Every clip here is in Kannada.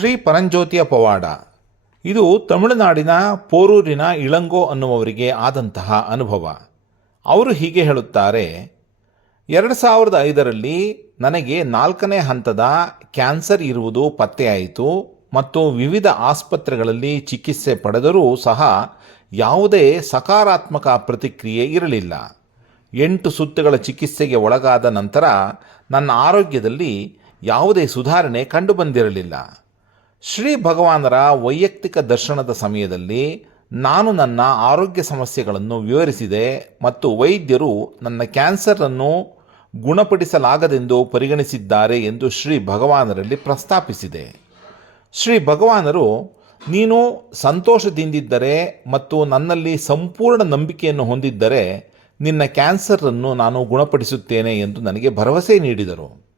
ಶ್ರೀ ಪರಂಜ್ಯೋತಿಯ ಪವಾಡ ಇದು ತಮಿಳುನಾಡಿನ ಪೋರೂರಿನ ಇಳಂಗೋ ಅನ್ನುವವರಿಗೆ ಆದಂತಹ ಅನುಭವ. ಅವರು ಹೀಗೆ ಹೇಳುತ್ತಾರೆ, ಎರಡು ಸಾವಿರದ ಐದರಲ್ಲಿ ನನಗೆ ನಾಲ್ಕನೇ ಹಂತದ ಕ್ಯಾನ್ಸರ್ ಇರುವುದು ಪತ್ತೆಯಾಯಿತು ಮತ್ತು ವಿವಿಧ ಆಸ್ಪತ್ರೆಗಳಲ್ಲಿ ಚಿಕಿತ್ಸೆ ಪಡೆದರೂ ಸಹ ಯಾವುದೇ ಸಕಾರಾತ್ಮಕ ಪ್ರತಿಕ್ರಿಯೆ ಇರಲಿಲ್ಲ. ಎಂಟು ಸುತ್ತುಗಳ ಚಿಕಿತ್ಸೆಗೆ ಒಳಗಾದ ನಂತರ ನನ್ನ ಆರೋಗ್ಯದಲ್ಲಿ ಯಾವುದೇ ಸುಧಾರಣೆ ಕಂಡುಬಂದಿರಲಿಲ್ಲ. ಶ್ರೀ ಭಗವಾನರ ವೈಯಕ್ತಿಕ ದರ್ಶನದ ಸಮಯದಲ್ಲಿ ನಾನು ನನ್ನ ಆರೋಗ್ಯ ಸಮಸ್ಯೆಗಳನ್ನು ವಿವರಿಸಿದೆ ಮತ್ತು ವೈದ್ಯರು ನನ್ನ ಕ್ಯಾನ್ಸರನ್ನು ಗುಣಪಡಿಸಲಾಗದೆಂದು ಪರಿಗಣಿಸಿದ್ದಾರೆ ಎಂದು ಶ್ರೀ ಭಗವಾನರಲ್ಲಿ ಪ್ರಸ್ತಾಪಿಸಿದೆ. ಶ್ರೀ ಭಗವಾನರು, ನೀನು ಸಂತೋಷದಿಂದಿದ್ದರೆ ಮತ್ತು ನನ್ನಲ್ಲಿ ಸಂಪೂರ್ಣ ನಂಬಿಕೆಯನ್ನು ಹೊಂದಿದ್ದರೆ ನಿನ್ನ ಕ್ಯಾನ್ಸರನ್ನು ನಾನು ಗುಣಪಡಿಸುತ್ತೇನೆ ಎಂದು ನನಗೆ ಭರವಸೆ ನೀಡಿದರು.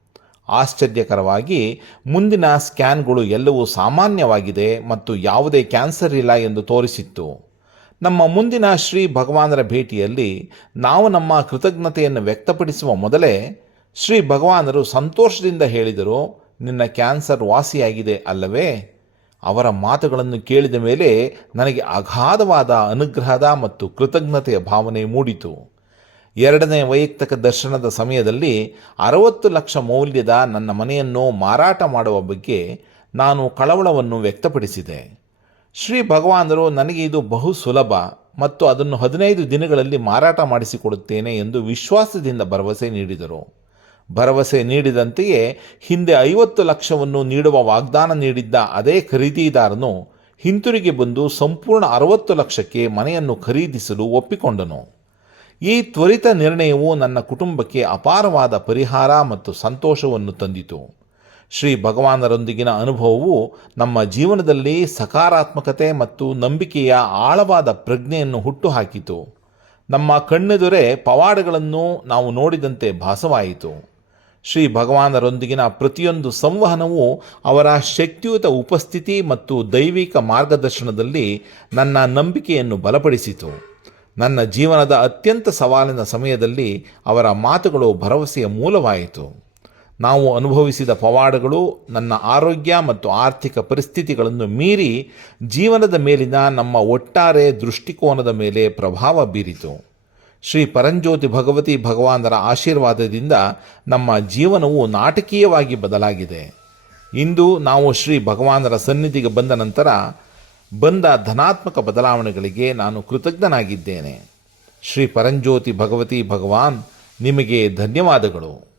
ಆಶ್ಚರ್ಯಕರವಾಗಿ ಮುಂದಿನ ಸ್ಕ್ಯಾನ್ಗಳು ಎಲ್ಲವೂ ಸಾಮಾನ್ಯವಾಗಿದೆ ಮತ್ತು ಯಾವುದೇ ಕ್ಯಾನ್ಸರ್ ಇಲ್ಲ ಎಂದು ತೋರಿಸಿತ್ತು. ನಮ್ಮ ಮುಂದಿನ ಶ್ರೀ ಭಗವಾನರ ಭೇಟಿಯಲ್ಲಿ ನಾವು ನಮ್ಮ ಕೃತಜ್ಞತೆಯನ್ನು ವ್ಯಕ್ತಪಡಿಸುವ ಮೊದಲೇ ಶ್ರೀ ಭಗವಾನರು ಸಂತೋಷದಿಂದ ಹೇಳಿದರು, ನಿನ್ನ ಕ್ಯಾನ್ಸರ್ ವಾಸಿಯಾಗಿದೆ ಅಲ್ಲವೇ? ಅವರ ಮಾತುಗಳನ್ನು ಕೇಳಿದ ಮೇಲೆ ನನಗೆ ಅಗಾಧವಾದ ಅನುಗ್ರಹದ ಮತ್ತು ಕೃತಜ್ಞತೆಯ ಭಾವನೆ ಮೂಡಿತು. ಎರಡನೇ ವೈಯಕ್ತಿಕ ದರ್ಶನದ ಸಮಯದಲ್ಲಿ ಅರವತ್ತು ಲಕ್ಷ ಮೌಲ್ಯದ ನನ್ನ ಮನೆಯನ್ನು ಮಾರಾಟ ಮಾಡುವ ಬಗ್ಗೆ ನಾನು ಕಳವಳವನ್ನು ವ್ಯಕ್ತಪಡಿಸಿದೆ. ಶ್ರೀ ಭಗವಾನರು ನನಗೆ ಇದು ಬಹು ಸುಲಭ ಮತ್ತು ಅದನ್ನು ಹದಿನೈದು ದಿನಗಳಲ್ಲಿ ಮಾರಾಟ ಮಾಡಿಸಿಕೊಡುತ್ತೇನೆ ಎಂದು ವಿಶ್ವಾಸದಿಂದ ಭರವಸೆ ನೀಡಿದರು. ಭರವಸೆ ನೀಡಿದಂತೆಯೇ ಹಿಂದೆ ಐವತ್ತು ಲಕ್ಷವನ್ನು ನೀಡುವ ವಾಗ್ದಾನ ನೀಡಿದ್ದ ಅದೇ ಖರೀದಿದಾರನು ಹಿಂತಿರುಗಿ ಬಂದು ಸಂಪೂರ್ಣ ಅರವತ್ತು ಲಕ್ಷಕ್ಕೆ ಮನೆಯನ್ನು ಖರೀದಿಸಲು ಒಪ್ಪಿಕೊಂಡನು. ಈ ತ್ವರಿತ ನಿರ್ಣಯವು ನನ್ನ ಕುಟುಂಬಕ್ಕೆ ಅಪಾರವಾದ ಪರಿಹಾರ ಮತ್ತು ಸಂತೋಷವನ್ನು ತಂದಿತು. ಶ್ರೀ ಭಗವಾನರೊಂದಿಗಿನ ಅನುಭವವು ನಮ್ಮ ಜೀವನದಲ್ಲಿ ಸಕಾರಾತ್ಮಕತೆ ಮತ್ತು ನಂಬಿಕೆಯ ಆಳವಾದ ಪ್ರಜ್ಞೆಯನ್ನು ಹುಟ್ಟುಹಾಕಿತು. ನಮ್ಮ ಕಣ್ಣೆದುರೆ ಪವಾಡಗಳನ್ನು ನಾವು ನೋಡಿದಂತೆ ಭಾಸವಾಯಿತು. ಶ್ರೀ ಭಗವಾನರೊಂದಿಗಿನ ಪ್ರತಿಯೊಂದು ಸಂವಹನವು ಅವರ ಶಕ್ತಿಯುತ ಉಪಸ್ಥಿತಿ ಮತ್ತು ದೈವಿಕ ಮಾರ್ಗದರ್ಶನದಲ್ಲಿ ನನ್ನ ನಂಬಿಕೆಯನ್ನು ಬಲಪಡಿಸಿತು. ನನ್ನ ಜೀವನದ ಅತ್ಯಂತ ಸವಾಲಿನ ಸಮಯದಲ್ಲಿ ಅವರ ಮಾತುಗಳು ಭರವಸೆಯ ಮೂಲವಾಯಿತು. ನಾವು ಅನುಭವಿಸಿದ ಪವಾಡಗಳು, ನನ್ನ ಆರೋಗ್ಯ ಮತ್ತು ಆರ್ಥಿಕ ಪರಿಸ್ಥಿತಿಗಳನ್ನು ಮೀರಿ ಜೀವನದ ಮೇಲಿನ ನಮ್ಮ ಒಟ್ಟಾರೆ ದೃಷ್ಟಿಕೋನದ ಮೇಲೆ ಪ್ರಭಾವ ಬೀರಿತು. ಶ್ರೀ ಪರಂಜ್ಯೋತಿ ಭಗವತಿ ಭಗವಾನರ ಆಶೀರ್ವಾದದಿಂದ ನಮ್ಮ ಜೀವನವು ನಾಟಕೀಯವಾಗಿ ಬದಲಾಗಿದೆ. ಇಂದು ನಾವು ಶ್ರೀ ಭಗವಾನರ ಸನ್ನಿಧಿಗೆ ಬಂದ ನಂತರ ಬಂದ ಧನಾತ್ಮಕ ಬದಲಾವಣೆಗಳಿಗೆ ನಾನು ಕೃತಜ್ಞನಾಗಿದ್ದೇನೆ. ಶ್ರೀ ಪರಂಜ್ಯೋತಿ ಭಗವತಿ ಭಗವಾನ್ ನಿಮಗೆ ಧನ್ಯವಾದಗಳು.